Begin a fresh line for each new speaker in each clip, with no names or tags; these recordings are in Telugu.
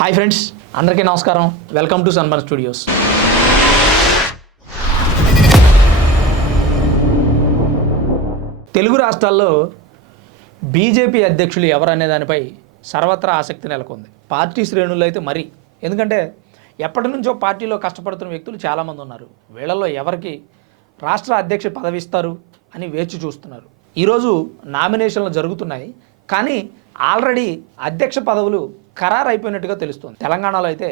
హాయ్ ఫ్రెండ్స్ అందరికీ నమస్కారం. Welcome to Sunbun studios Telugu రాష్ట్రాల్లో బీజేపీ అధ్యక్షులు ఎవరనే దానిపై సర్వత్రా ఆసక్తి నెలకొంది. పార్టీ శ్రేణుల్లో అయితే మరీ. ఎందుకంటే ఎప్పటి నుంచో పార్టీలో కష్టపడుతున్న వ్యక్తులు చాలామంది ఉన్నారు. వీళ్ళల్లో ఎవరికి రాష్ట్ర అధ్యక్ష పదవి ఇస్తారు అని వేచి చూస్తున్నారు. ఈరోజు నామినేషన్లు జరుగుతున్నాయి. కానీ ఆల్రెడీ అధ్యక్ష పదవులు ఖరారు అయిపోయినట్టుగా తెలుస్తుంది. తెలంగాణలో అయితే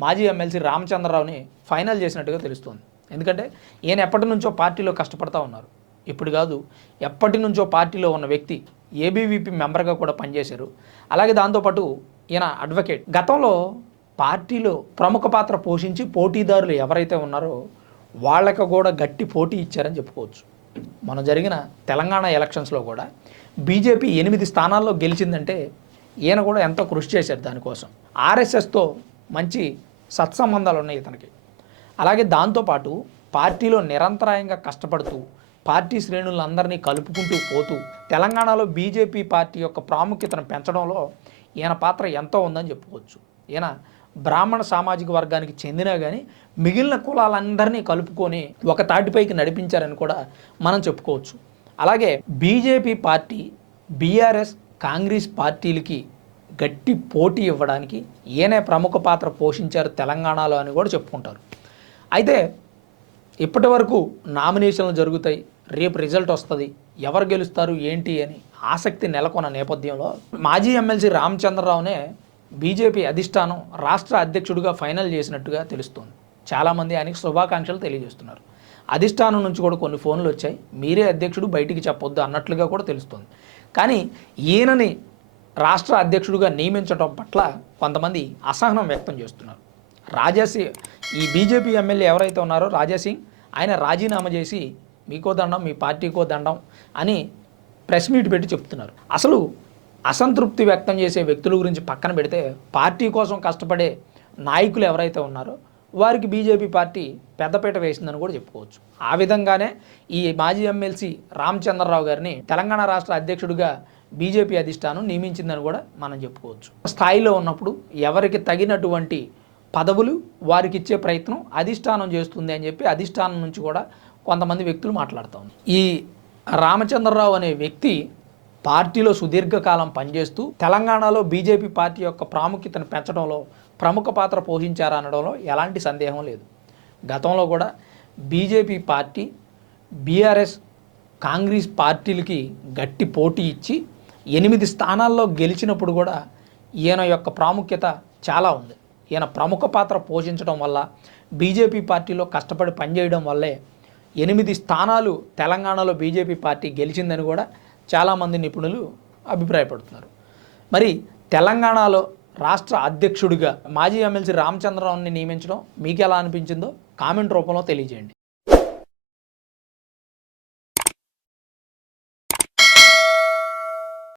మాజీ ఎమ్మెల్సీ రామచంద్రరావుని ఫైనల్ చేసినట్టుగా తెలుస్తుంది. ఎందుకంటే ఈయన ఎప్పటి నుంచో పార్టీలో కష్టపడతా ఉన్నారు. ఇప్పుడు కాదు ఎప్పటి నుంచో పార్టీలో ఉన్న వ్యక్తి ఏబీవీపీ మెంబర్గా కూడా పనిచేశారు. అలాగే దాంతోపాటు ఈయన అడ్వకేట్. గతంలో పార్టీలో ప్రముఖ పాత్ర పోషించి పోటీదారులు ఎవరైతే ఉన్నారో వాళ్ళకి కూడా గట్టి పోటీ ఇచ్చారని చెప్పుకోవచ్చు. మనం జరిగిన తెలంగాణ ఎలక్షన్స్లో కూడా బీజేపీ ఎనిమిది స్థానాల్లో గెలిచిందంటే ఈయన కూడా ఎంతో కృషి చేశారు దానికోసం. ఆర్ఎస్ఎస్తో మంచి సత్సంబంధాలు ఉన్నాయి ఇతనికి. అలాగే దాంతోపాటు పార్టీలో నిరంతరాయంగా కష్టపడుతూ పార్టీ శ్రేణులందరినీ కలుపుకుంటూ పోతూ తెలంగాణలో బీజేపీ పార్టీ యొక్క ప్రాముఖ్యతను పెంచడంలో ఈయన పాత్ర ఎంతో ఉందని చెప్పుకోవచ్చు. ఈయన బ్రాహ్మణ సామాజిక వర్గానికి చెందినా కానీ మిగిలిన కులాలందరినీ కలుపుకొని ఒక తాటిపైకి నడిపించారని కూడా మనం చెప్పుకోవచ్చు. అలాగే బీజేపీ పార్టీ బీఆర్ఎస్ కాంగ్రెస్ పార్టీలకి గట్టి పోటీ ఇవ్వడానికి ఈయనే ప్రముఖ పాత్ర పోషించారు తెలంగాణలో అని కూడా చెప్పుకుంటారు. అయితే ఇప్పటి వరకు నామినేషన్లు జరుగుతాయి రేపు రిజల్ట్ వస్తుంది ఎవరు గెలుస్తారు ఏంటి అని ఆసక్తి నెలకొన్న నేపథ్యంలో మాజీ ఎమ్మెల్సీ రామచంద్రరావునే బీజేపీ అధిష్టానం రాష్ట్ర అధ్యక్షుడిగా ఫైనల్ చేసినట్టుగా తెలుస్తోంది. చాలామంది ఆయనకి శుభాకాంక్షలు తెలియజేస్తున్నారు. అధిష్టానం నుంచి కూడా కొన్ని ఫోన్లు వచ్చాయి. మీరే అధ్యక్షుడు బయటికి చెప్పొద్దు అన్నట్లుగా కూడా తెలుస్తుంది. కానీ ఈయనని రాష్ట్ర అధ్యక్షుడిగా నియమించడం పట్ల కొంతమంది అసహనం వ్యక్తం చేస్తున్నారు. రాజాసింగ్ ఈ బీజేపీ ఎమ్మెల్యే ఎవరైతే ఉన్నారో రాజాసింగ్ ఆయన రాజీనామా చేసి మీకో దండం మీ పార్టీకో దండం అని ప్రెస్ మీట్ పెట్టి చెప్తున్నారు. అసలు అసంతృప్తి వ్యక్తం చేసే వ్యక్తుల గురించి పక్కన పెడితే పార్టీ కోసం కష్టపడే నాయకులు ఎవరైతే ఉన్నారో వారికి బీజేపీ పార్టీ పెద్దపీట వేసిందని కూడా చెప్పుకోవచ్చు. ఆ విధంగానే ఈ మాజీ ఎమ్మెల్సీ రామచంద్రరావు గారిని తెలంగాణ రాష్ట్ర అధ్యక్షుడిగా బీజేపీ అధిష్టానం నియమించిందని కూడా మనం చెప్పుకోవచ్చు. స్థాయిలో ఉన్నప్పుడు ఎవరికి తగినటువంటి పదవులు వారికి ఇచ్చే ప్రయత్నం అధిష్టానం చేస్తుంది అని చెప్పి అధిష్టానం నుంచి కూడా కొంతమంది వ్యక్తులు మాట్లాడుతూ ఈ రామచంద్రరావు అనే వ్యక్తి పార్టీలో సుదీర్ఘకాలం పనిచేస్తూ తెలంగాణలో బీజేపీ పార్టీ యొక్క ప్రాముఖ్యతను పెంచడంలో ప్రముఖ పాత్ర పోషించారనడంలో ఎలాంటి సందేహం లేదు. గతంలో కూడా బీజేపీ పార్టీ బీఆర్ఎస్ కాంగ్రెస్ పార్టీలకి గట్టి పోటీ ఇచ్చి ఎనిమిది స్థానాల్లో గెలిచినప్పుడు కూడా ఈయన యొక్క ప్రాముఖ్యత చాలా ఉంది. ఈయన ప్రముఖ పాత్ర పోషించడం వల్ల బీజేపీ పార్టీలో కష్టపడి పనిచేయడం వల్లే ఎనిమిది స్థానాలు తెలంగాణలో బీజేపీ పార్టీ గెలిచిందని కూడా చాలామంది నిపుణులు అభిప్రాయపడుతున్నారు. మరి తెలంగాణలో రాష్ట్ర అధ్యక్షుడిగా మాజీ ఎమ్మెల్సీ రామచంద్రరావుని నియమించడం మీకు ఎలా అనిపించిందో కామెంట్ రూపంలో తెలియజేయండి.